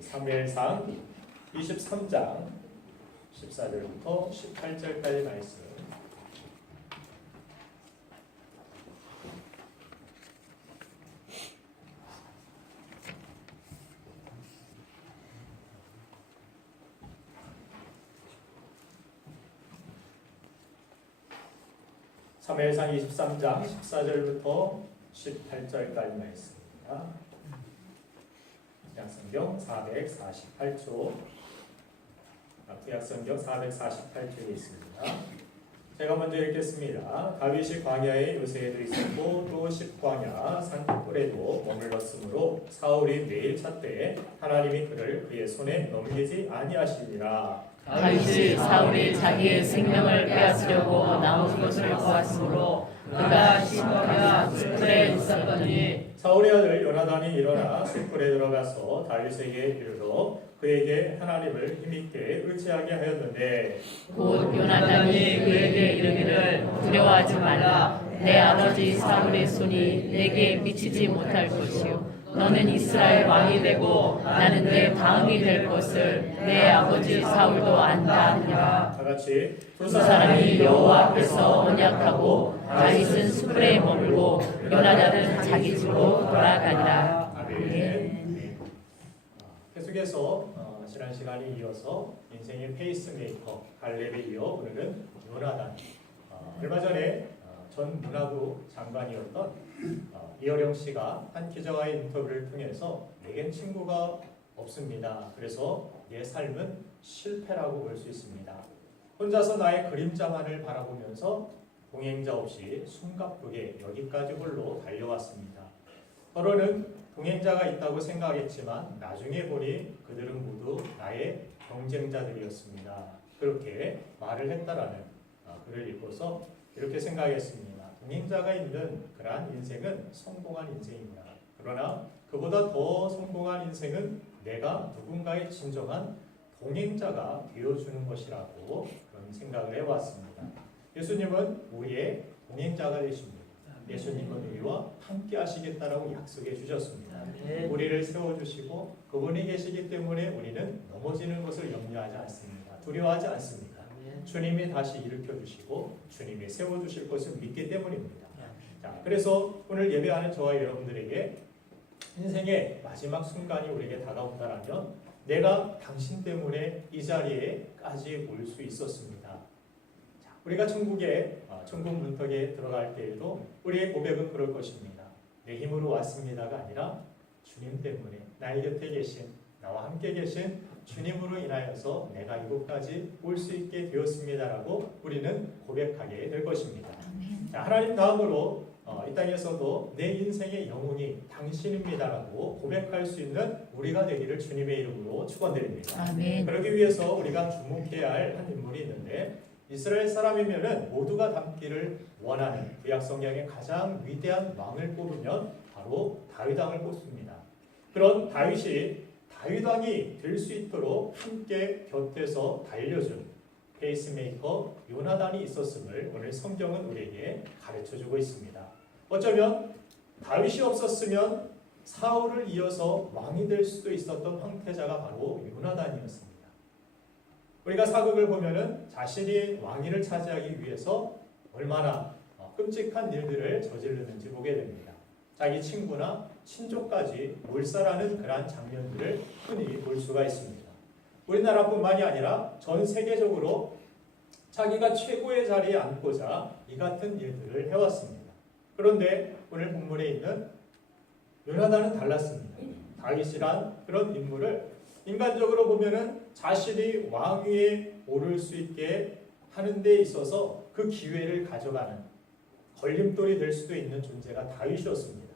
사무엘상 23장 14절부터 18절까지 말씀. 사무엘상 23장 14절부터 18절까지 말씀입니다. 구약성경 448쪽, 구약성경 448쪽에 있습니다. 제가 먼저 읽겠습니다. 다윗이 광야에 요새에도 있었고 또 십광야 산불에도 머물렀으므로 사울이 매일 찾되 하나님이 그를 그의 손에 넘기지 아니하시니라. 다윗이 사울이 자기의 생명을 빼앗으려고 나온 것을 보았으므로 그가 십광야 숲에 있었더니 사울의 아들 요나단이 일어나 숲불에 들어가서 다윗에게 이르러 그에게 하나님을 힘있게 의지하게 하였는데 곧 요나단이 그에게 이르기를 두려워하지 말라. 내 아버지 사울의 손이 내게 미치지 못할 것이요 너는 이스라엘 왕이 되고 나는 내 다음이 될 것을 내 아버지 사울도 안다 하니라. 다같이 두 사람이 여호와 앞에서 언약하고 다윗은 숲에 머물고 요나단은 자기 집으로 돌아가니라. 아멘. 계속해서 지난 시간에 이어서 인생의 페이스메이커 갈렙에 이어 오늘은 요나단. 얼마 전에 전 문화부 장관이었던 이어령 씨가 한 기자와의 인터뷰를 통해서 내겐 친구가 없습니다. 그래서 내 삶은 실패라고 볼 수 있습니다. 혼자서 나의 그림자만을 바라보면서 동행자 없이 숨가쁘게 여기까지 홀로 달려왔습니다. 서로는 동행자가 있다고 생각했지만 나중에 보니 그들은 모두 나의 경쟁자들이었습니다. 그렇게 말을 했다라는 글을 읽고서 이렇게 생각했습니다. 동행자가 있는 그러한 인생은 성공한 인생입니다. 그러나 그보다 더 성공한 인생은 내가 누군가의 진정한 동행자가 되어주는 것이라고 그런 생각을 해왔습니다. 예수님은 우리의 동행자가 되십니다. 예수님은 우리와 함께 하시겠다라고 약속해 주셨습니다. 우리를 세워주시고 그분이 계시기 때문에 우리는 넘어지는 것을 염려하지 않습니다. 두려워하지 않습니다. 주님이 다시 일으켜 주시고 주님이 세워주실 것을 믿기 때문입니다. 자, 그래서 오늘 예배하는 저와 여러분들에게 인생의 마지막 순간이 우리에게 다가온다라면 내가 당신 때문에 이 자리에까지 올 수 있었습니다. 자, 우리가 천국 문턱에 들어갈 때에도 우리의 고백은 그럴 것입니다. 내 힘으로 왔습니다가 아니라 주님 때문에 나의 곁에 계신 나와 함께 계신 주님으로 인하여서 내가 이곳까지 올 수 있게 되었습니다라고 우리는 고백하게 될 것입니다. 자, 하나님 다음으로 이 땅에서도 내 인생의 영웅이 당신입니다라고 고백할 수 있는 우리가 되기를 주님의 이름으로 축원드립니다. 아멘. 그러기 위해서 우리가 주목해야 할 한 인물이 있는데 이스라엘 사람이면은 모두가 닮기를 원하는 구약 성경의 가장 위대한 왕을 뽑으면 바로 다윗 왕을 뽑습니다. 그런 다윗이 다윗 왕이 될 수 있도록 함께 곁에서 달려준 페이스메이커 요나단이 있었음을 오늘 성경은 우리에게 가르쳐주고 있습니다. 어쩌면 다윗이 없었으면 사울을 이어서 왕이 될 수도 있었던 황태자가 바로 요나단이었습니다. 우리가 사극을 보면은 자신이 왕위를 차지하기 위해서 얼마나 끔찍한 일들을 저지르는지 보게 됩니다. 자기 친구나 친족까지 몰살하는 그러한 장면들을 흔히 볼 수가 있습니다. 우리나라뿐만이 아니라 전 세계적으로 자기가 최고의 자리에 앉고자 이 같은 일들을 해왔습니다. 그런데 오늘 본문에 있는 요나단은 달랐습니다. 다윗이란 그런 인물을 인간적으로 보면은 자신이 왕위에 오를 수 있게 하는 데 있어서 그 기회를 가져가는 걸림돌이 될 수도 있는 존재가 다윗이었습니다.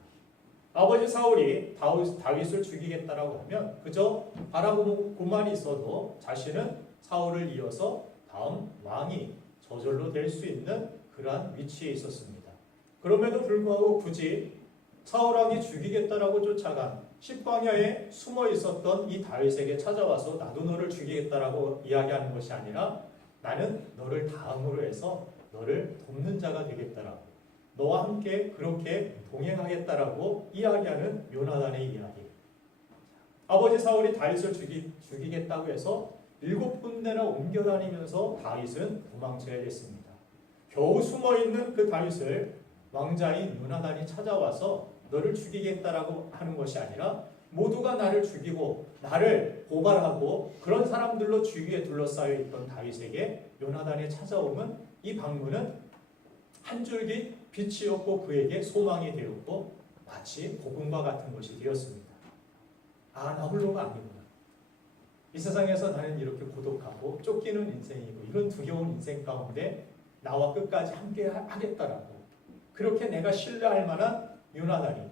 아버지 사울이 다윗을 죽이겠다라고 하면 그저 바라보고만 있어도 자신은 사울을 이어서 다음 왕이 저절로 될 수 있는 그러한 위치에 있었습니다. 그럼에도 불구하고 굳이 사울 왕이 죽이겠다라고 쫓아간 십광야에 숨어 있었던 이 다윗에게 찾아와서 나도 너를 죽이겠다라고 이야기하는 것이 아니라 나는 너를 다음으로 해서 너를 돕는 자가 되겠다라고 너와 함께 그렇게 동행하겠다라고 이야기하는 요나단의 이야기. 아버지 사울이 다윗을 죽이겠다고 해서 7군데나 옮겨다니면서 다윗은 도망쳐야 됐습니다. 겨우 숨어있는 그 다윗을 왕자인 요나단이 찾아와서 너를 죽이겠다라고 하는 것이 아니라 모두가 나를 죽이고 나를 고발하고 그런 사람들로 주위에 둘러싸여 있던 다윗에게 요나단이 찾아오면 이 방문은 한 줄기 빛이었고 그에게 소망이 되었고 마치 복음과 같은 것이 되었습니다. 아, 나 홀로가 아니구나. 이 세상에서 나는 이렇게 고독하고 쫓기는 인생이고 이런 두려운 인생 가운데 나와 끝까지 함께 하겠다라고 그렇게 내가 신뢰할 만한 요나단이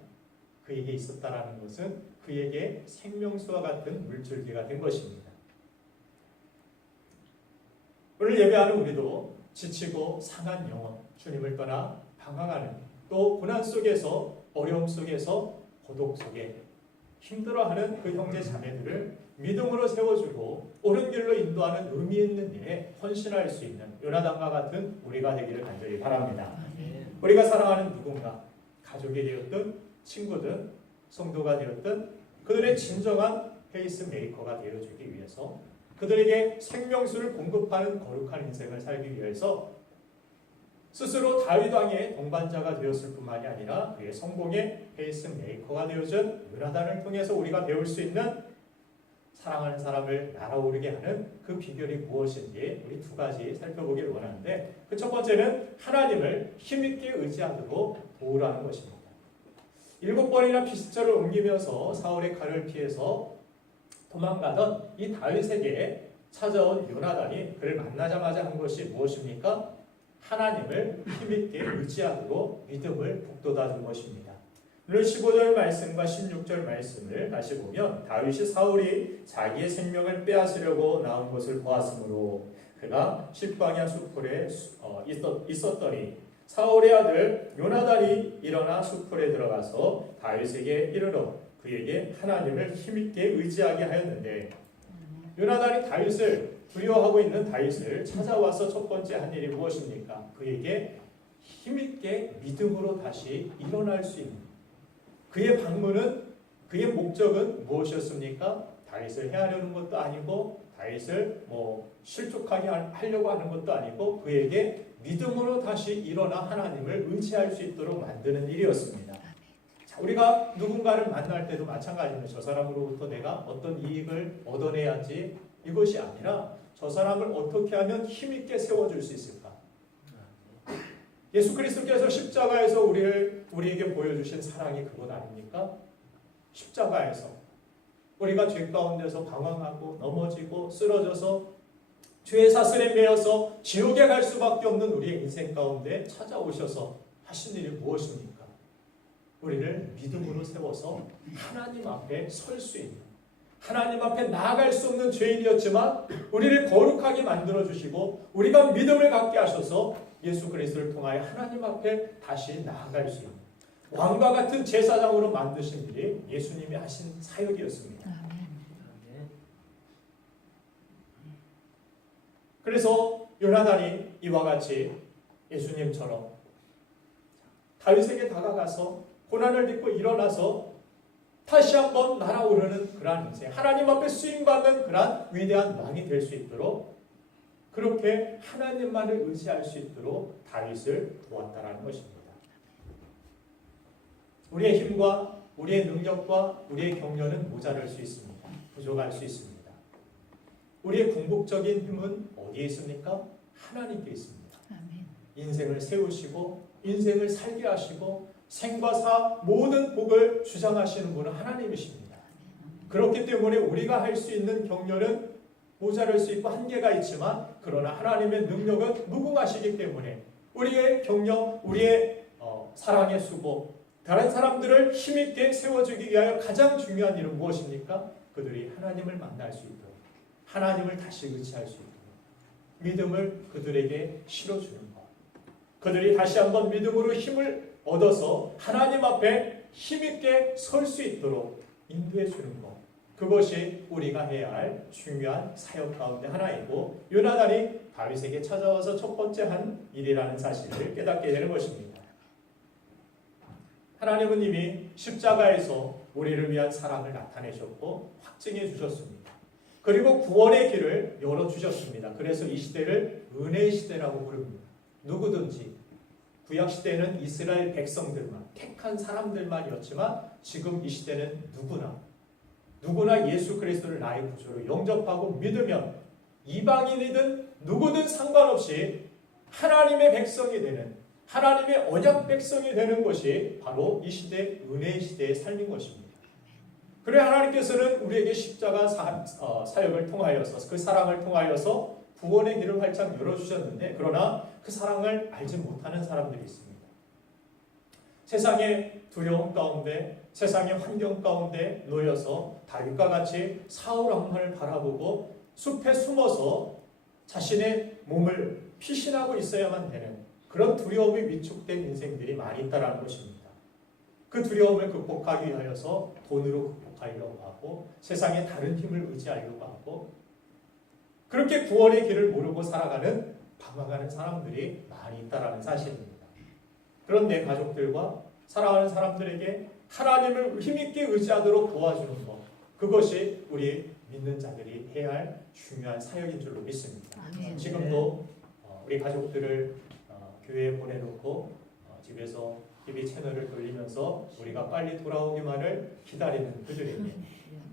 그에게 있었다라는 것은 그에게 생명수와 같은 물줄기가 된 것입니다. 오늘 예배하는 우리도 지치고 상한 영혼, 주님을 떠나 방황하는 또 고난 속에서 어려움 속에서 고독 속에 힘들어하는 그 형제 자매들을 믿음으로 세워주고 옳은 길로 인도하는 의미 있는 일에 헌신할 수 있는 요나단과 같은 우리가 되기를 간절히 바랍니다. 우리가 사랑하는 누군가, 가족이 되었든 친구든 성도가 되었든 그들의 진정한 페이스메이커가 되어주기 위해서 그들에게 생명수를 공급하는 거룩한 인생을 살기 위해서 스스로 다윗 왕의 동반자가 되었을 뿐만이 아니라 그의 성공의 페이스메이커가 되어준 요나단을 통해서 우리가 배울 수 있는 사랑하는 사람을 날아오르게 하는 그 비결이 무엇인지 우리 두 가지 살펴보길 원하는데 그 첫 번째는 하나님을 힘있게 의지하도록 도우라는 것입니다. 7번이나 피습자를 옮기면서 사울의 칼을 피해서 도망가던 이 다윗에게 찾아온 요나단이 그를 만나자마자 한 것이 무엇입니까? 하나님을 힘있게 의지하도록 믿음을 북돋아 준 것입니다. 오늘 15절 말씀과 16절 말씀을 다시 보면 다윗이 사울이 자기의 생명을 빼앗으려고 나온 것을 보았으므로 그가 십방야 수풀에 있었더니 사울의 아들 요나단이 일어나 수풀에 들어가서 다윗에게 이르러 그에게 하나님을 힘있게 의지하게 하였는데 요나단이 다윗을 두려워하고 있는 다윗을 찾아와서 첫 번째 한 일이 무엇입니까? 그에게 힘있게 믿음으로 다시 일어날 수 있는 그의 방문은 그의 목적은 무엇이었습니까? 다윗을 해하려는 것도 아니고 다윗을 실족하게 하려고 하는 것도 아니고 그에게 믿음으로 다시 일어나 하나님을 의지할 수 있도록 만드는 일이었습니다. 자, 우리가 누군가를 만날 때도 마찬가지입니다. 저 사람으로부터 내가 어떤 이익을 얻어내야지 이것이 아니라 저 사람을 어떻게 하면 힘있게 세워줄 수 있을까? 예수 그리스도께서 십자가에서 우리에게 보여주신 사랑이 그것 아닙니까? 십자가에서 우리가 죄 가운데서 방황하고 넘어지고 쓰러져서 죄의 사슬에 매여서 지옥에 갈 수밖에 없는 우리의 인생 가운데 찾아오셔서 하신 일이 무엇입니까? 우리를 믿음으로 세워서 하나님 앞에 설 수 있는 하나님 앞에 나아갈 수 없는 죄인이었지만 우리를 거룩하게 만들어주시고 우리가 믿음을 갖게 하셔서 예수 그리스도를 통하여 하나님 앞에 다시 나아갈 수 있는 왕과 같은 제사장으로 만드신 일이 예수님이 하신 사역이었습니다. 그래서 요나단이 이와 같이 예수님처럼 다윗에게 다가가서 고난을 딛고 일어나서 다시 한번 날아오르는 그러한 인생, 하나님 앞에 쓰임받는 그러한 위대한 왕이 될 수 있도록 그렇게 하나님만을 의지할 수 있도록 다윗을 도왔다라는 것입니다. 우리의 힘과 우리의 능력과 우리의 경륜은 모자랄 수 있습니다. 부족할 수 있습니다. 우리의 궁극적인 힘은 어디에 있습니까? 하나님께 있습니다. 인생을 세우시고 인생을 살게 하시고 생과 사 모든 복을 주장하시는 분은 하나님이십니다. 그렇기 때문에 우리가 할 수 있는 경륜은 모자랄 수 있고 한계가 있지만 그러나 하나님의 능력은 무궁하시기 때문에 우리의 경력, 우리의 사랑의 수고, 다른 사람들을 힘있게 세워주기 위하여 가장 중요한 일은 무엇입니까? 그들이 하나님을 만날 수 있도록 하나님을 다시 의지할 수 있도록 믿음을 그들에게 실어주는 것, 그들이 다시 한번 믿음으로 힘을 얻어서 하나님 앞에 힘있게 설 수 있도록 인도해 주는 것, 그것이 우리가 해야 할 중요한 사역 가운데 하나이고 요나단이 다윗에게 찾아와서 첫 번째 한 일이라는 사실을 깨닫게 되는 것입니다. 하나님은 이미 십자가에서 우리를 위한 사랑을 나타내셨고 확증해 주셨습니다. 그리고 구원의 길을 열어주셨습니다. 그래서 이 시대를 은혜의 시대라고 부릅니다. 누구든지 구약 시대에는 이스라엘 백성들만, 택한 사람들만이었지만 지금 이 시대는 누구나 예수 그리스도를 나의 구주로 영접하고 믿으면 이방인이든 누구든 상관없이 하나님의 백성이 되는, 하나님의 언약 백성이 되는 것이 바로 이 시대 은혜의 시대의 삶인 것입니다. 그래 하나님께서는 우리에게 십자가 사역을 통하여서, 그 사랑을 통하여서 구원의 길을 활짝 열어주셨는데, 그러나 그 사랑을 알지 못하는 사람들이 있습니다. 세상의 두려움 가운데, 세상의 환경 가운데 놓여서 다윗과 같이 사울 왕만을 바라보고 숲에 숨어서 자신의 몸을 피신하고 있어야만 되는 그런 두려움이 위축된 인생들이 많이 있다는 것입니다. 그 두려움을 극복하기 위하여서 돈으로 극복하려고 하고 세상의 다른 힘을 의지하려고 하고 그렇게 구원의 길을 모르고 살아가는 방황하는 사람들이 많이 있다는 사실입니다. 그런데 가족들과 사랑하는 사람들에게 하나님을 힘있게 의지하도록 도와주는 것, 그것이 우리 믿는 자들이 해야 할 중요한 사역인 줄로 믿습니다. 지금도 우리 가족들을 교회에 보내놓고 집에서 TV 채널을 돌리면서 우리가 빨리 돌아오기만을 기다리는 그들에게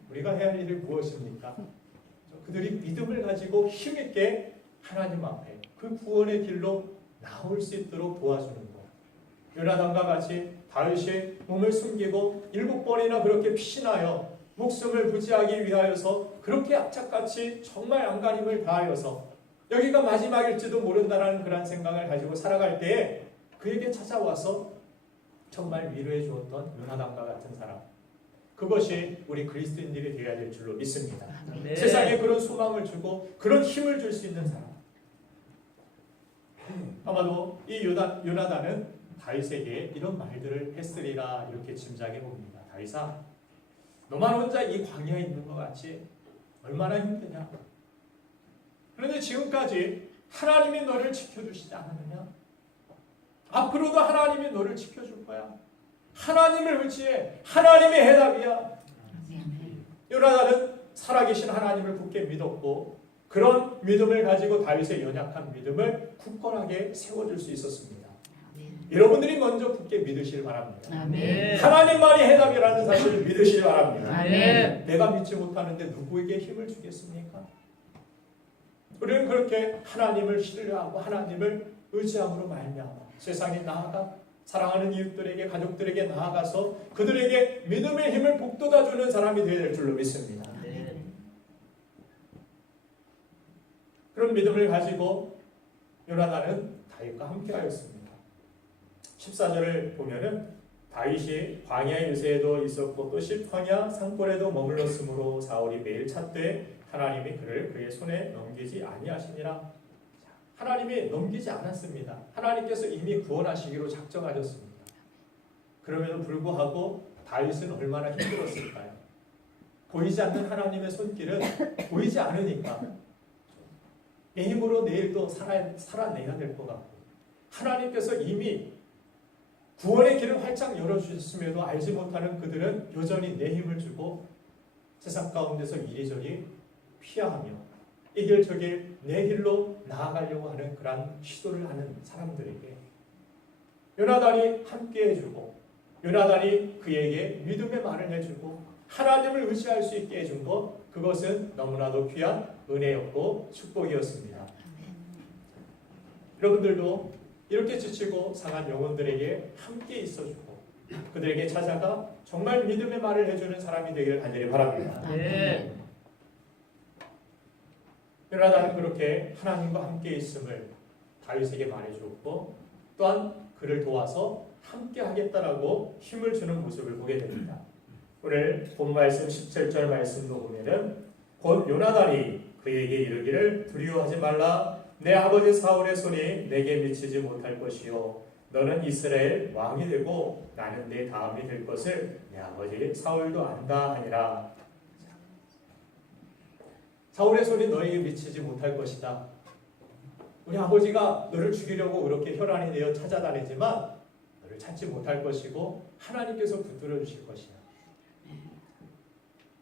우리가 해야 할 일이 무엇입니까? 그들이 믿음을 가지고 힘있게 하나님 앞에 그 구원의 길로 나올 수 있도록 도와주는 것. 요나단과 같이 다윗이 몸을 숨기고 7번이나 그렇게 피신하여 목숨을 부지하기 위하여서 그렇게 악착같이 정말 안간힘을 다하여서 여기가 마지막일지도 모른다라는 그런 생각을 가지고 살아갈 때에 그에게 찾아와서 정말 위로해 주었던 요나단과 같은 사람, 그것이 우리 그리스도인들이 되어야 될 줄로 믿습니다. 네. 세상에 그런 소망을 주고 그런 힘을 줄 수 있는 사람. 아마도 이 요나단은 다윗에게 이런 말들을 했으리라 이렇게 짐작해 봅니다. 다윗아, 너만 혼자 이 광야에 있는 것 같이 얼마나 힘드냐. 그런데 지금까지 하나님이 너를 지켜주시지 않았느냐? 앞으로도 하나님이 너를 지켜줄 거야. 하나님을 의지해. 하나님의 해답이야. 요나단은 살아계신 하나님을 굳게 믿었고 그런 믿음을 가지고 다윗의 연약한 믿음을 굳건하게 세워줄 수 있었습니다. 여러분들이 먼저 굳게 믿으시길 바랍니다. 아멘. 하나님만이 해답이라는 사실을 믿으시길 바랍니다. 아멘. 내가 믿지 못하는데 누구에게 힘을 주겠습니까? 우리는 그렇게 하나님을 신뢰하고 하나님을 의지함으로 말미암아 세상에 나아가 사랑하는 이웃들에게, 가족들에게 나아가서 그들에게 믿음의 힘을 북돋아주는 사람이 되어야 될 줄로 믿습니다. 그런 믿음을 가지고 요나단은 다윗과 함께하였습니다. 14절을 보면은 다윗이 광야의 유세에도 있었고 또 시황야 산골에도 머물렀으므로 사울이 매일 찾되 하나님이 그를 그의 손에 넘기지 아니하시니라. 하나님이 넘기지 않았습니다. 하나님께서 이미 구원하시기로 작정하셨습니다. 그럼에도 불구하고 다윗은 얼마나 힘들었을까요? 보이지 않는 하나님의 손길은 보이지 않으니까 내 힘으로 내일도 살아내야 될 것 같고 하나님께서 이미 구원의 길을 활짝 열어주셨음에도 알지 못하는 그들은 여전히 내 힘을 주고 세상 가운데서 이리저리 피하며 이 길 저 길 내 길로 나아가려고 하는 그런 시도를 하는 사람들에게 요나단이 함께 해주고 요나단이 그에게 믿음의 말을 해주고 하나님을 의지할 수 있게 해준 것, 그것은 너무나도 귀한 은혜였고 축복이었습니다. 여러분들도 이렇게 지치고 상한 영혼들에게 함께 있어주고 그들에게 찾아가 정말 믿음의 말을 해주는 사람이 되기를 간절히 바랍니다. 네. 요나단은 그렇게 하나님과 함께 있음을 다윗에게 말해주었고 또한 그를 도와서 함께 하겠다라고 힘을 주는 모습을 보게 됩니다. 오늘 본 말씀 17절 말씀도 보면은 곧 요나단이 그에게 이르기를 두려워하지 말라. 내 아버지 사울의 손이 내게 미치지 못할 것이요 너는 이스라엘 왕이 되고 나는 내 다음이 될 것을 내 아버지 사울도 안다 하니라. 사울의 손이 너에게 미치지 못할 것이다. 우리 아버지가 너를 죽이려고 그렇게 혈안이 되어 찾아다니지만 너를 너를 찾지 못할 것이고 하나님께서 붙들어 주실 것이야.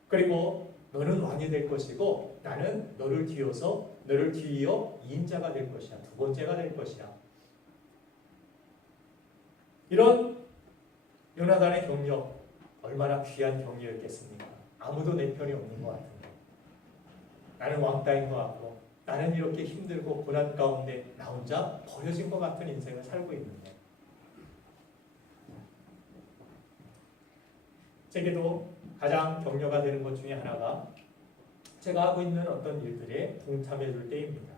그리고 너는 왕이 될 것이고 나는 너를 뒤이어 2인자가 될 것이야. 두 번째가 될 것이야. 이런 요나단의 경력 얼마나 귀한 경력이었겠습니까? 아무도 내 편이 없는 것 같은데 나는 왕따인 것 같고 나는 이렇게 힘들고 고난 가운데 나 혼자 버려진 것 같은 인생을 살고 있는데 제게도 가장 격려가 되는 것 중에 하나가 제가 하고 있는 어떤 일들에 동참해 줄 때입니다.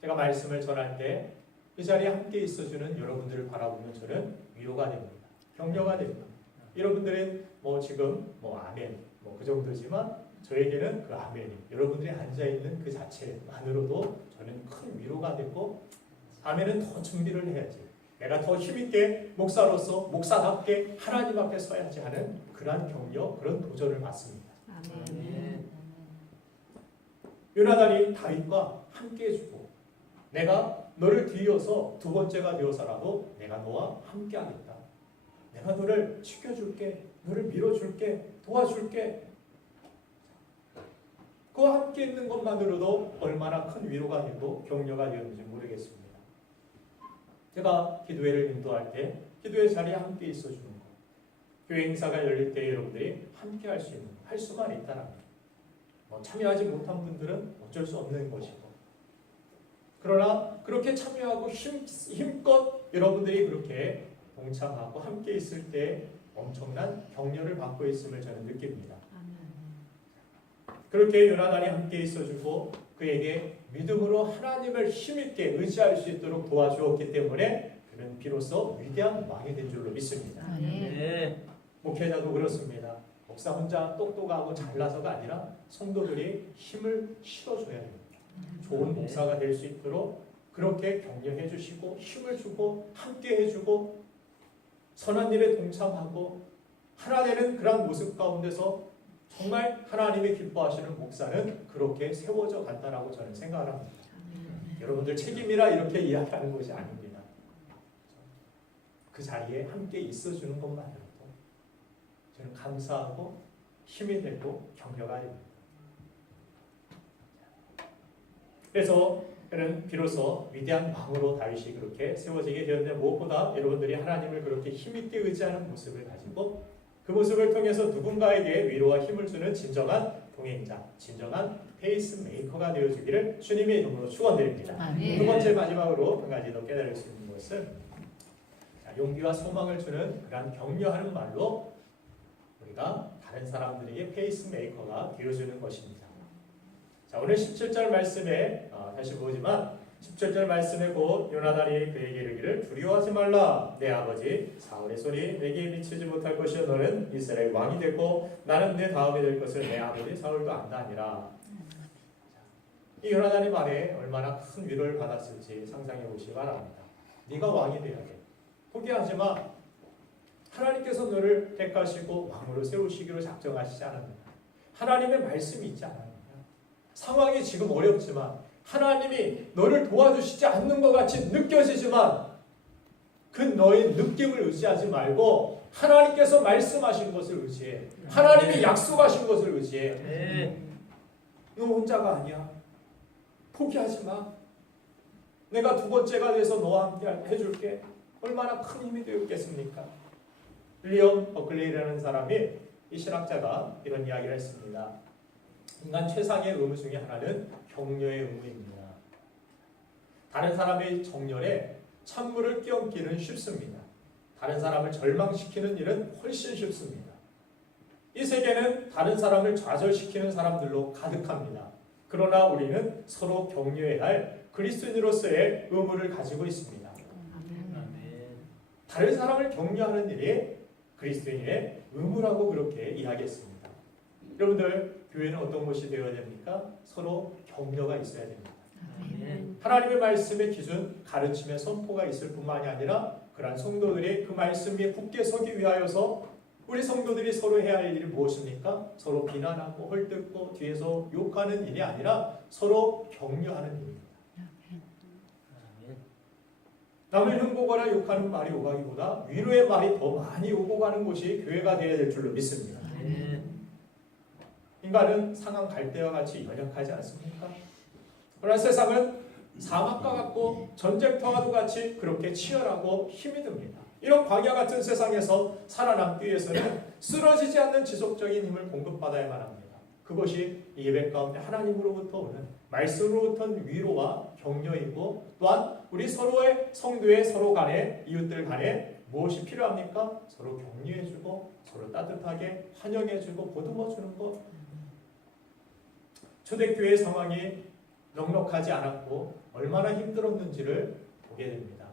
제가 말씀을 전할 때 이 자리에 함께 있어주는 여러분들을 바라보면 저는 위로가 됩니다. 격려가 됩니다. 여러분들은 지금 아멘 그 정도지만 저에게는 그 아멘이 여러분들이 앉아있는 그 자체만으로도 저는 큰 위로가 되고 아멘은 더 준비를 해야지. 내가 더 힘있게 목사로서 목사답게 하나님 앞에 서야지 하는 그런 격려, 그런 도전을 받습니다. 아멘. 요나단이 다윗과 함께 해주고 내가 너를 뒤이어서 두 번째가 되어서라도 내가 너와 함께 하겠다. 내가 너를 지켜줄게, 너를 밀어줄게, 도와줄게. 그와 함께 있는 것만으로도 얼마나 큰 위로가 되고 격려가 되었는지 모르겠습니다. 제가 기도회를 인도할 때 기도회 자리에 함께 있어주는 것, 교회 행사가 열릴 때 여러분들이 함께 할 수 있는, 할 수만 있다라면 참여하지 못한 분들은 어쩔 수 없는 것이고 그러나 그렇게 참여하고 힘껏 여러분들이 그렇게 동참하고 함께 있을 때 엄청난 격려를 받고 있음을 저는 느낍니다. 그렇게 요나단이 함께 있어주고 그에게 믿음으로 하나님을 힘있게 의지할 수 있도록 도와주었기 때문에 그는 비로소 위대한 왕이 된 줄로 믿습니다. 네. 목회자도 그렇습니다. 목사 혼자 똑똑하고 잘나서가 아니라 성도들이 힘을 실어줘야 됩니다. 좋은 목사가 될 수 있도록 그렇게 격려해 주시고 힘을 주고 함께 해주고 선한 일에 동참하고 하나 되는 그런 모습 가운데서 정말 하나님이 기뻐하시는 목사는 그렇게 세워져 간다라고 저는 생각을 합니다. 여러분들 책임이라 이렇게 이야기하는 것이 아닙니다. 그 자리에 함께 있어주는 것만으로도 저는 감사하고 힘이 되고 격려가 됩니다. 그래서 그는 비로소 위대한 왕으로 다윗이 그렇게 세워지게 되었는데 무엇보다 여러분들이 하나님을 그렇게 힘있게 의지하는 모습을 가지고 그 모습을 통해서 누군가에게 위로와 힘을 주는 진정한 동행자, 진정한 페이스메이커가 되어주기를 주님의 이름으로 축원드립니다. 아멘. 두 번째 마지막으로 한 가지 더 깨달을 수 있는 것은 용기와 소망을 주는 그런 격려하는 말로 우리가 다른 사람들에게 페이스메이커가 되어주는 것입니다. 자, 오늘 17절 말씀에 다시 보지만 17절 말씀에 곧 요나단이 그에게 이르기를 두려워하지 말라. 내 아버지 사울의 손이 내게 미치지 못할 것이요 너는 이스라엘 왕이 되고 나는 내 다음이 될 것을 내 아버지 사울도 안다 하니라. 이 요나단의 말에 얼마나 큰 위로를 받았을지 상상해 보시기 바랍니다. 네가 왕이 되어야 돼. 포기하지 마. 하나님께서 너를 택하시고 왕으로 세우시기로 작정하시지 않았느냐. 하나님의 말씀이 있지 않았느냐. 상황이 지금 어렵지만 하나님이 너를 도와주시지 않는 것 같이 느껴지지만 그 너의 느낌을 의지하지 말고 하나님께서 말씀하신 것을 의지해. 하나님이 약속하신 것을 의지해. 너 혼자가 아니야. 포기하지 마. 내가 두 번째가 돼서 너와 함께 해줄게. 얼마나 큰 힘이 되었겠습니까? 윌리엄 버클레이라는 사람이 이 신학자가 이런 이야기를 했습니다. 인간 최상의 의무 중에 하나는 격려의 의무입니다. 다른 사람의 정열에 찬물을 끼얹기는 쉽습니다. 다른 사람을 절망시키는 일은 훨씬 쉽습니다. 이 세계는 다른 사람을 좌절시키는 사람들로 가득합니다. 그러나 우리는 서로 격려해야 할 그리스도인으로서의 의무를 가지고 있습니다. 다른 사람을 격려하는 일이 그리스도인의 의무라고 그렇게 이야기했습니다. 여러분들 교회는 어떤 곳이 되어야 됩니까? 서로 격려가 있어야 됩니다. 하나님의 말씀의 기준, 가르침의 선포가 있을 뿐만이 아니라 그러한 성도들이 그 말씀에 굳게 서기 위하여서 우리 성도들이 서로 해야 할 일이 무엇입니까? 서로 비난하고 헐뜯고 뒤에서 욕하는 일이 아니라 서로 격려하는 일입니다. 남을 흉보거나 욕하는 말이 오가기보다 위로의 말이 더 많이 오고 가는 곳이 교회가 되어야 될 줄로 믿습니다. 인간은 상한 갈대와 같이 연약하지 않습니까? 그러나 세상은 사막과 같고 전쟁터와도 같이 그렇게 치열하고 힘이 듭니다. 이런 광야 같은 세상에서 살아남기 위해서는 쓰러지지 않는 지속적인 힘을 공급받아야만 합니다. 그것이 예배 가운데 하나님으로부터 오는 말씀으로부터 위로와 격려이고, 또한 우리 서로의 성도의 서로 간에 이웃들 간에 무엇이 필요합니까? 서로 격려해주고 서로 따뜻하게 환영해주고 보듬어주는 것. 초대교회의 상황이 넉넉하지 않았고 얼마나 힘들었는지를 보게 됩니다.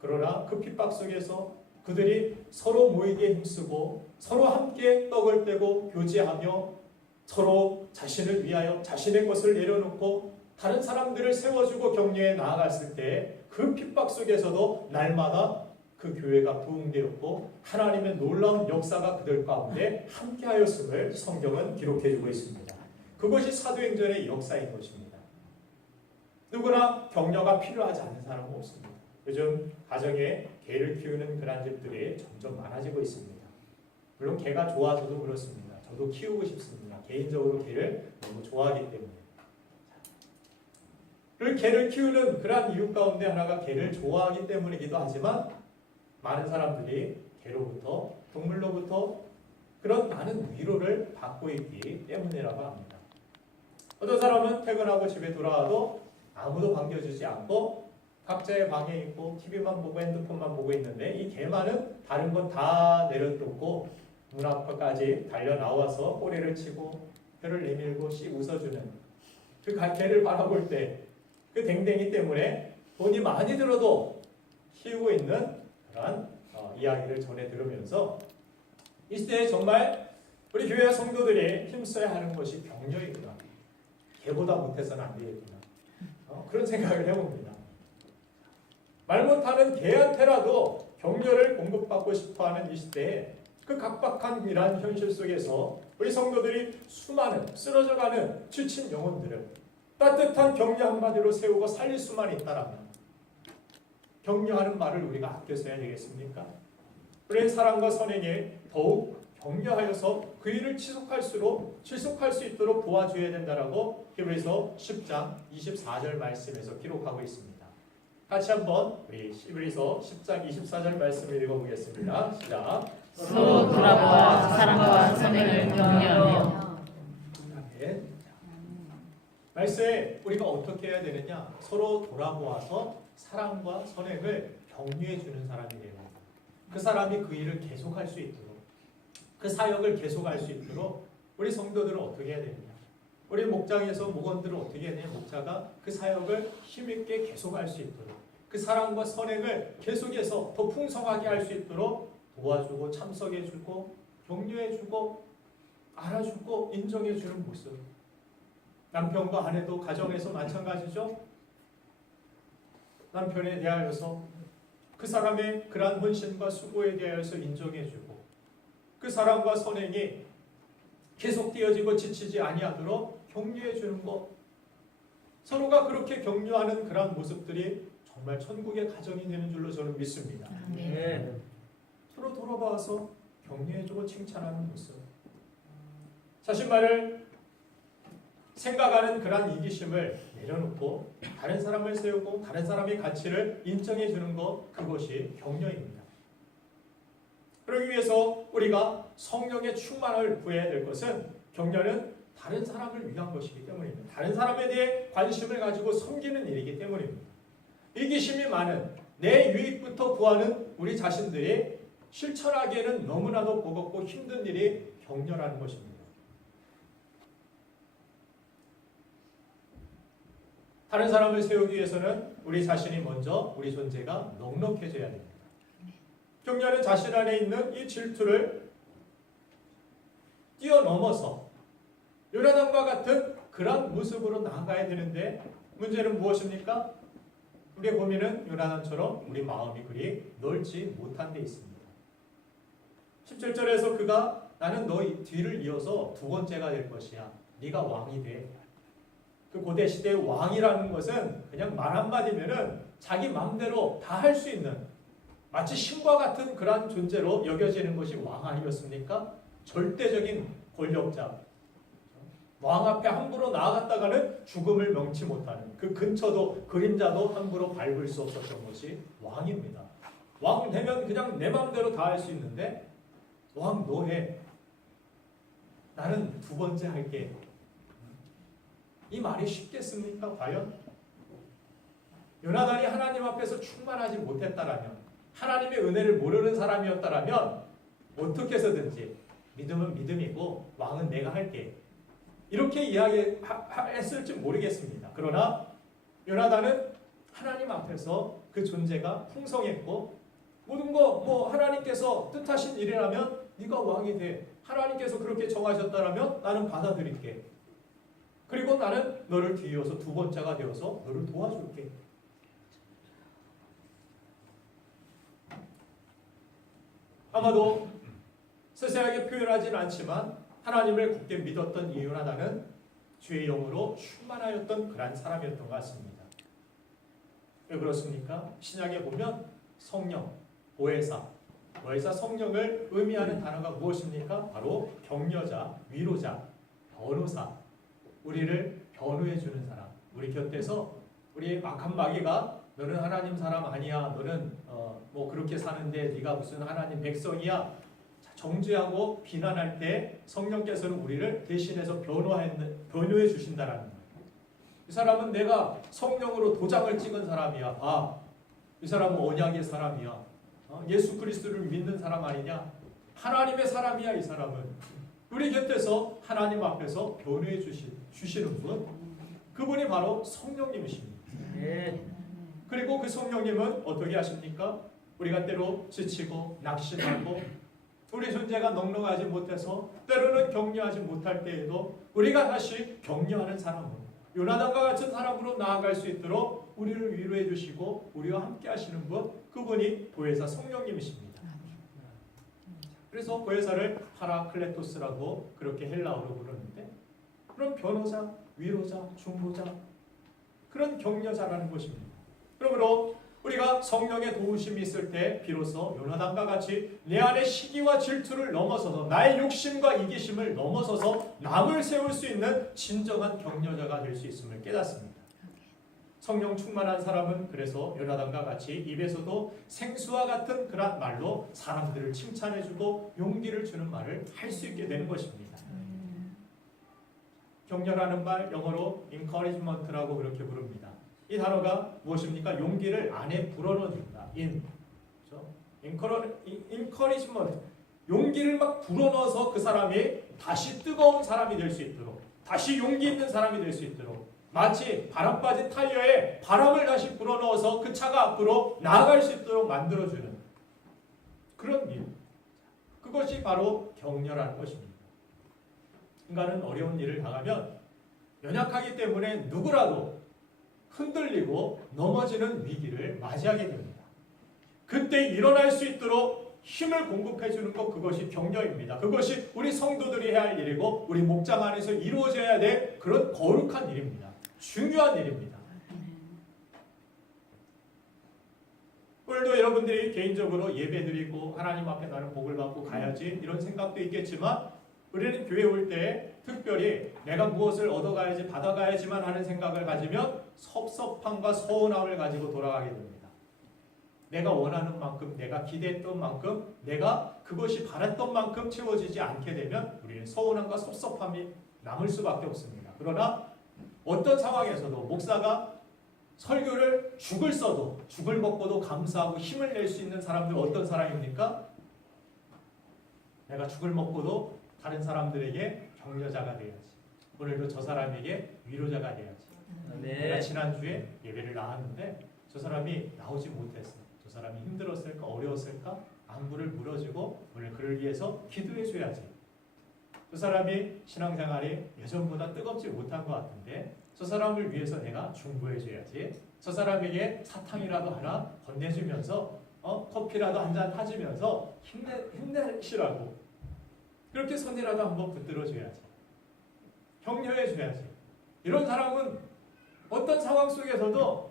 그러나 그 핍박 속에서 그들이 서로 모이게 힘쓰고 서로 함께 떡을 떼고 교제하며 서로 자신을 위하여 자신의 것을 내려놓고 다른 사람들을 세워주고 격려해 나아갔을 때 그 핍박 속에서도 날마다 그 교회가 부흥되었고 하나님의 놀라운 역사가 그들 가운데 함께하였음을 성경은 기록해주고 있습니다. 그것이 사도행전의 역사인 것입니다. 누구나 격려가 필요하지 않는 사람은 없습니다. 요즘 가정에 개를 키우는 그런 집들이 점점 많아지고 있습니다. 물론 개가 좋아서도 그렇습니다. 저도 키우고 싶습니다. 개인적으로 개를 너무 좋아하기 때문에. 그 개를 키우는 그러한 이유 가운데 하나가 개를 좋아하기 때문이기도 하지만 많은 사람들이 개로부터, 동물로부터 그런 많은 위로를 받고 있기 때문이라고 합니다. 어떤 사람은 퇴근하고 집에 돌아와도 아무도 반겨주지 않고 각자의 방에 있고 TV만 보고 핸드폰만 보고 있는데 이 개만은 다른 건 다 내려놓고 문 앞까지 달려 나와서 꼬리를 치고 혀를 내밀고 씩 웃어주는 그 개를 바라볼 때 그 댕댕이 때문에 돈이 많이 들어도 키우고 있는 그런 이야기를 전해 들으면서 이 시대에 정말 우리 교회 성도들이 힘써야 하는 것이 격려이구나. 개보다 못해서는 안 되겠구나. 그런 생각을 해봅니다. 말 못하는 개한테라도 격려를 공급받고 싶어하는 이 시대에 그 각박한 이러한 현실 속에서 우리 성도들이 수많은 쓰러져가는 지친 영혼들을 따뜻한 격려 한마디로 세우고 살릴 수만 있다라면 격려하는 말을 우리가 아껴서 해야 되겠습니까? 우리의 사랑과 선행에 더욱 격려하여서 그 일을 지속할 수 있도록 도와줘야 된다라고 히브리서 10장 24절 말씀에서 기록하고 있습니다. 같이 한번 우리 히브리서 10장 24절 말씀을 읽어보겠습니다. 시작. 서로 돌아보아 사랑과 선행을 격려하며. 아멘. 말씀에 우리가 어떻게 해야 되느냐? 서로 돌아보아서 사랑과 선행을 격려해 주는 사람이 되는 거예요. 그 사람이 그 일을 계속할 수 있도록, 그 사역을 계속할 수 있도록 우리 성도들은 어떻게 해야 되느냐? 우리 목장에서 목원들은 어떻게 해야 되냐? 목자가 그 사역을 힘있게 계속할 수 있도록, 그 사랑과 선행을 계속해서 더 풍성하게 할 수 있도록 도와주고 참석해주고 격려해주고 알아주고 인정해주는 모습. 남편과 아내도 가정에서 마찬가지죠. 남편에 대하여서 그 사람의 그러한 헌신과 수고에 대하여서 인정해주고 그 사랑과 선행이 계속되어지고 지치지 아니하도록 격려해주는 것. 서로가 그렇게 격려하는 그러한 모습들이 정말 천국의 가정이 되는 줄로 저는 믿습니다. 네. 서로 돌아봐서 격려해주고 칭찬하는 모습. 자신만을 생각하는 그러한 이기심을 내려놓고 다른 사람을 세우고 다른 사람의 가치를 인정해주는 것, 그것이 격려입니다. 그러기 위해서 우리가 성령의 충만을 구해야 될 것은 격려는 다른 사람을 위한 것이기 때문입니다. 다른 사람에 대해 관심을 가지고 섬기는 일이기 때문입니다. 이기심이 많은 내 유익부터 구하는 우리 자신들이 실천하기에는 너무나도 버겁고 힘든 일이 격려라는 것입니다. 다른 사람을 세우기 위해서는 우리 자신이 먼저 우리 존재가 넉넉해져야 됩니다. 격려는 자신 안에 있는 이 질투를 뛰어넘어서 요나단과 같은 그런 모습으로 나아가야 되는데 문제는 무엇입니까? 우리의 고민은 요나단처럼 우리 마음이 그리 넓지 못한 데 있습니다. 17절에서 그가 나는 너희 뒤를 이어서 두 번째가 될 것이야. 네가 왕이 돼. 그 고대 시대의 왕이라는 것은 그냥 말 한마디면은 자기 마음대로 다 할 수 있는 마치 신과 같은 그러한 존재로 여겨지는 것이 왕 아니었습니까? 절대적인 권력자. 왕 앞에 함부로 나아갔다가는 죽음을 명치 못하는 그 근처도 그림자도 함부로 밟을 수 없었던 것이 왕입니다. 왕 되면 그냥 내 마음대로 다 할 수 있는데 왕 너 해. 나는 두 번째 할게. 이 말이 쉽겠습니까? 과연? 요나단이 하나님 앞에서 충만하지 못했다라면 하나님의 은혜를 모르는 사람이었다라면 어떻게 해서든지 믿음은 믿음이고 왕은 내가 할게. 이렇게 이야기했을지 모르겠습니다. 그러나 요나단은 하나님 앞에서 그 존재가 풍성했고 모든 거 뭐 하나님께서 뜻하신 일이라면 네가 왕이 돼. 하나님께서 그렇게 정하셨다라면 나는 받아들일게. 그리고 나는 너를 뒤이어서 두 번째가 되어서 너를 도와줄게. 아마도 세세하게 표현하지는 않지만 하나님을 굳게 믿었던 이 요나단은 주의 영으로 충만하였던 그런 사람이었던 것 같습니다. 왜 그렇습니까? 신약에 보면 성령, 보혜사, 성령을 의미하는 단어가 무엇입니까? 바로 격려자, 위로자, 변호사, 우리를 변호해 주는 사람. 우리 곁에서 우리 악한 마귀가 너는 하나님 사람 아니야. 너는 뭐 그렇게 사는데 네가 무슨 하나님 백성이야. 정죄하고 비난할 때 성령께서는 우리를 대신해서 변호해 주신다라는 거예요. 이 사람은 내가 성령으로 도장을 찍은 사람이야. 아, 이 사람은 언약의 사람이야. 예수 그리스도를 믿는 사람 아니냐? 하나님의 사람이야. 이 사람은 우리 곁에서 하나님 앞에서 변호해 주시는 분, 그분이 바로 성령님이십니다. 그리고 그 성령님은 어떻게 하십니까? 우리가 때로 지치고 낙심하고 우리 존재가 넉넉하지 못해서 때로는 격려하지 못할 때에도 우리가 다시 격려하는 사람으로, 요나단과 같은 사람으로 나아갈 수 있도록 우리를 위로해 주시고 우리와 함께 하시는 분, 그분이 보혜사 성령님이십니다. 그래서 보혜사를 파라클레토스라고 그렇게 헬라어로 부르는데, 그런 변호사, 위로자, 중보자, 그런 격려자라는 것입니다. 그러므로 우리가 성령의 도우심이 있을 때 비로소 요나단과 같이 내 안의 시기와 질투를 넘어서서 나의 욕심과 이기심을 넘어서서 남을 세울 수 있는 진정한 격려자가 될 수 있음을 깨닫습니다. 성령 충만한 사람은 그래서 요나단과 같이 입에서도 생수와 같은 그런 말로 사람들을 칭찬해주고 용기를 주는 말을 할 수 있게 되는 것입니다. 격려라는 말 영어로 encouragement라고 그렇게 부릅니다. 이 단어가 무엇입니까? 용기를 안에 불어넣어준다. encouragement. 용기를 막 불어넣어서 그 사람이 다시 뜨거운 사람이 될 수 있도록, 다시 용기 있는 사람이 될 수 있도록, 마치 바람 빠진 타이어에 바람을 다시 불어넣어서 그 차가 앞으로 나아갈 수 있도록 만들어주는 그런 일. 그것이 바로 격려라는 것입니다. 인간은 어려운 일을 당하면 연약하기 때문에 누구라도 흔들리고 넘어지는 위기를 맞이하게 됩니다. 그때 일어날 수 있도록 힘을 공급해 주는 것, 그것이 격려입니다. 그것이 우리 성도들이 해야 할 일이고 우리 목장 안에서 이루어져야 될 그런 거룩한 일입니다. 중요한 일입니다. 오늘도 여러분들이 개인적으로 예배드리고 하나님 앞에 나는 복을 받고 가야지 이런 생각도 있겠지만, 우리는 교회 올 때 특별히 내가 무엇을 얻어가야지 받아가야지만 하는 생각을 가지면 섭섭함과 서운함을 가지고 돌아가게 됩니다. 내가 원하는 만큼, 내가 기대했던 만큼, 내가 그것이 바랐던 만큼 채워지지 않게 되면 우리는 서운함과 섭섭함이 남을 수밖에 없습니다. 그러나 어떤 상황에서도 목사가 설교를 죽을 써도 죽을 먹고도 감사하고 힘을 낼 수 있는 사람들 어떤 사람입니까? 내가 죽을 먹고도 다른 사람들에게 격려자가 돼야지. 오늘도 저 사람에게 위로자가 돼야지. 내가 지난주에 예배를 나왔는데 저 사람이 나오지 못했어. 저 사람이 힘들었을까? 어려웠을까? 안부를 물어주고 오늘 그를 위해서 기도해 줘야지. 그 사람이 신앙생활이 예전보다 뜨겁지 못한 것 같은데 저 사람을 위해서 내가 중보해 줘야지. 저 사람에게 사탕이라도 하나 건네주면서 커피라도 한잔 타주면서 힘내시라고 그렇게 손이라도 한번 붙들어 줘야지. 격려해 줘야지. 이런 사람은 어떤 상황 속에서도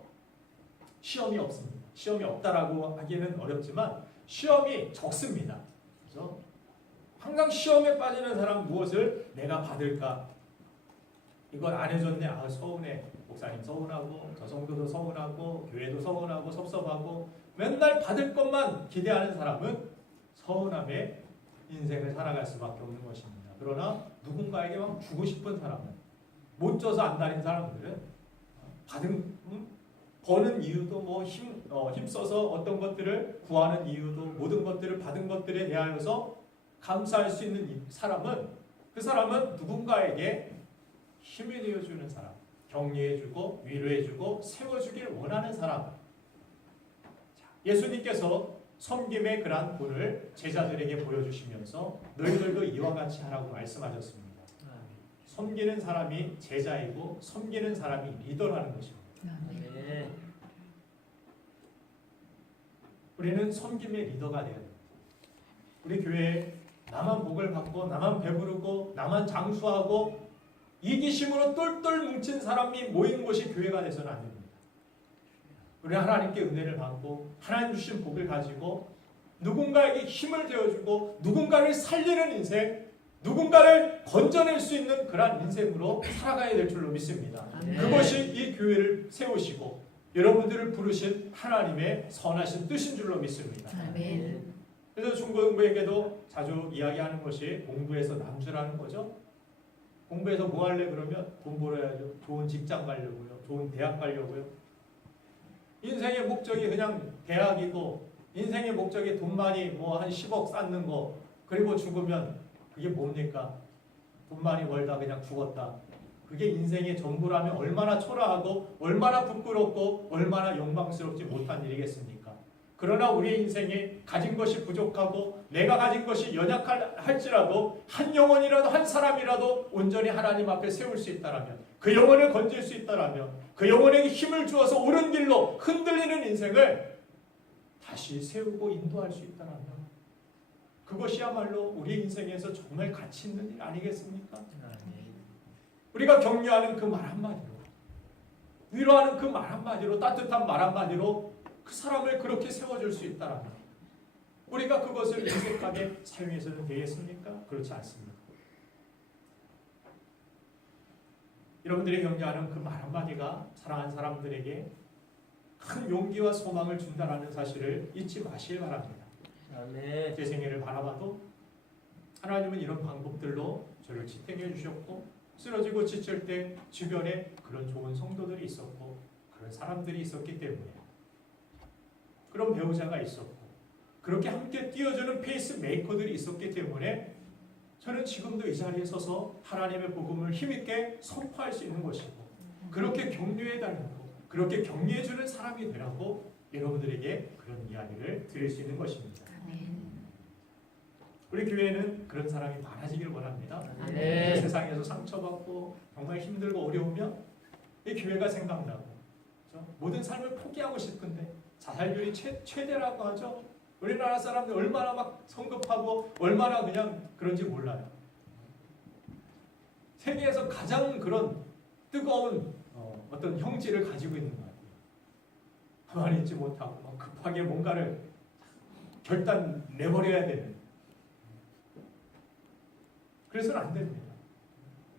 시험이 없습니다. 시험이 없다라고 하기는 어렵지만 시험이 적습니다. 그래서 항상 시험에 빠지는 사람 무엇을 내가 받을까? 이걸 안 해줬네. 아 서운해. 목사님 서운하고 저 성도도 서운하고 교회도 서운하고 섭섭하고 맨날 받을 것만 기대하는 사람은 서운함에 인생을 살아갈 수밖에 없는 것입니다. 그러나 누군가에게 막 주고 싶은 사람은 못 줘서 안 다닌 사람들은 버는 이유도 뭐 힘써서 어떤 것들을 구하는 이유도 모든 것들을 받은 것들에 대하여서 감사할 수 있는 사람은 그 사람은 누군가에게 힘이 되어주는 사람, 격려해주고 위로해주고 세워주기를 원하는 사람. 예수님께서 섬김의 그러한 본을 제자들에게 보여주시면서 너희들도 이와 같이 하라고 말씀하셨습니다. 섬기는 사람이 제자이고 섬기는 사람이 리더라는 것입니다. 우리는 섬김의 리더가 되어야 됩니다. 우리 교회에 나만 복을 받고 나만 배부르고 나만 장수하고 이기심으로 똘똘 뭉친 사람이 모인 곳이 교회가 돼서는 안 됩니다. 우리 하나님께 은혜를 받고 하나님 주신 복을 가지고 누군가에게 힘을 되어주고 누군가를 살리는 인생, 누군가를 건져낼 수 있는 그러한 인생으로 살아가야 될 줄로 믿습니다. 그것이 이 교회를 세우시고 여러분들을 부르신 하나님의 선하신 뜻인 줄로 믿습니다. 그래서 중고등부에게도 자주 이야기하는 것이 공부해서 남주라는 거죠. 공부해서 뭐 할래 그러면 돈 벌어야죠. 좋은 직장 가려고요. 좋은 대학 가려고요. 인생의 목적이 그냥 대학이고 인생의 목적이 돈 많이 뭐 한 10억 쌓는 거 그리고 죽으면 그게 뭡니까? 돈 많이 벌다 그냥 죽었다. 그게 인생의 전부라면 얼마나 초라하고 얼마나 부끄럽고 얼마나 영광스럽지 못한 일이겠습니까? 그러나 우리의 인생에 가진 것이 부족하고 내가 가진 것이 연약할지라도 한 영혼이라도 한 사람이라도 온전히 하나님 앞에 세울 수 있다라면 그 영혼을 건질 수 있다라면 그 영혼에게 힘을 주어서 옳은 길로 흔들리는 인생을 다시 세우고 인도할 수 있다라면 그것이야말로 우리 인생에서 정말 가치 있는 일 아니겠습니까? 우리가 격려하는 그 말 한마디로 위로하는 그 말 한마디로 따뜻한 말 한마디로 그 사람을 그렇게 세워줄 수 있다라면 우리가 그것을 인색하게 사용해서는 되겠습니까? 그렇지 않습니다. 여러분들이 격려하는 그 말 한마디가 사랑하는 사람들에게 큰 용기와 소망을 준다는 사실을 잊지 마시길 바랍니다. 제 생애를 바라봐도 하나님은 이런 방법들로 저를 지탱해 주셨고 쓰러지고 지칠 때 주변에 그런 좋은 성도들이 있었고 그런 사람들이 있었기 때문에 그런 배우자가 있었고 그렇게 함께 뛰어주는 페이스메이커들이 있었기 때문에 저는 지금도 이 자리에 서서 하나님의 복음을 힘있게 선포할 수 있는 것이고 그렇게 격려해달라고 그렇게 격려해주는 사람이 되라고 여러분들에게 그런 이야기를 드릴 수 있는 것입니다. 우리 교회는 그런 사람이 많아지기를 원합니다. 세상에서 상처받고 정말 힘들고 어려우면 이 교회가 생각나고 그렇죠? 모든 삶을 포기하고 싶은데 자살률이 최대라고 하죠. 우리나라 사람들 얼마나 막 성급하고 얼마나 그냥 그런지 몰라요. 세계에서 가장 그런 뜨거운 어떤 형질을 가지고 있는 것 같아요. 가만히 있지 못하고 막 급하게 뭔가를 결단 내버려야 되는. 그래서는 안 됩니다.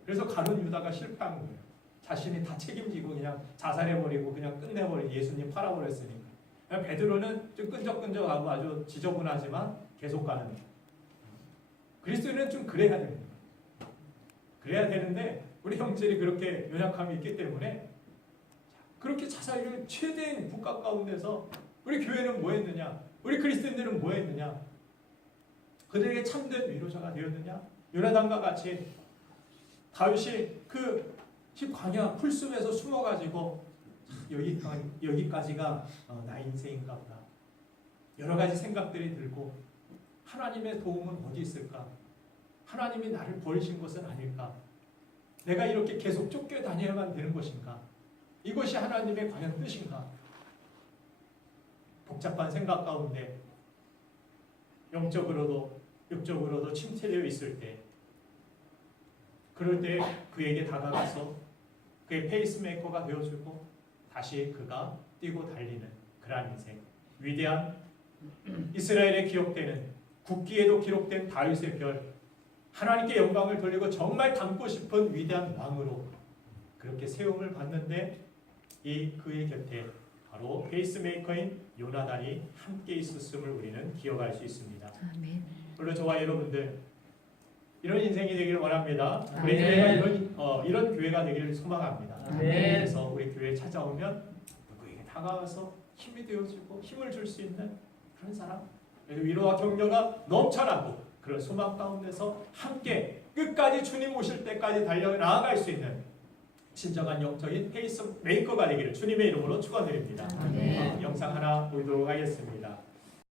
그래서 가룟 유다가 실패한 거예요. 자신이 다 책임지고 그냥 자살해버리고 그냥 끝내버리고 예수님 팔아버렸으니까. 베드로는 좀 끈적끈적하고 아주 지저분하지만 계속 가는 거예요. 그리스도인은 좀 그래야 됩니다. 그래야 되는데 우리 형제들이 그렇게 연약함이 있기 때문에 그렇게 자살률 최대인 국가 가운데서 우리 교회는 뭐 했느냐? 우리 그리스도인들은 뭐 했느냐? 그들에게 참된 위로자가 되었느냐? 요나단과 같이 다윗이 그 광야 풀숲에서 숨어가지고 여기까지가 나의 인생인가 보다. 여러 가지 생각들이 들고 하나님의 도움은 어디 있을까? 하나님이 나를 버리신 것은 아닐까? 내가 이렇게 계속 쫓겨다녀야만 되는 것인가? 이것이 하나님의 과연 뜻인가? 복잡한 생각 가운데 영적으로도 육적으로도 침체되어 있을 때 그럴 때 그에게 다가가서 그의 페이스메이커가 되어주고 다시 그가 뛰고 달리는 그러한 인생. 위대한 이스라엘에 기록되는 국기에도 기록된 다윗의 별, 하나님께 영광을 돌리고 정말 닮고 싶은 위대한 왕으로 그렇게 세움을 받는데 이 그의 곁에 바로 페이스메이커인 요나단이 함께 있었음을 우리는 기억할 수 있습니다. 아멘. 물론 저와 여러분들 이런 인생이 되기를 원합니다. 우리 아멘. 교회가 이런 교회가 되기를 소망합니다. 아멘. 그래서 우리 교회에 찾아오면 누구에게 다가와서 힘이 되어주고 힘을 줄 수 있는 그런 사람, 위로와 격려가 넘쳐나고 그런 소망 가운데서 함께 끝까지 주님 오실 때까지 달려 나아갈 수 있는 진정한 영적인 페이스 메이커가 되기를 주님의 이름으로 축원드립니다. 아멘. 영상 하나 보도록 하겠습니다.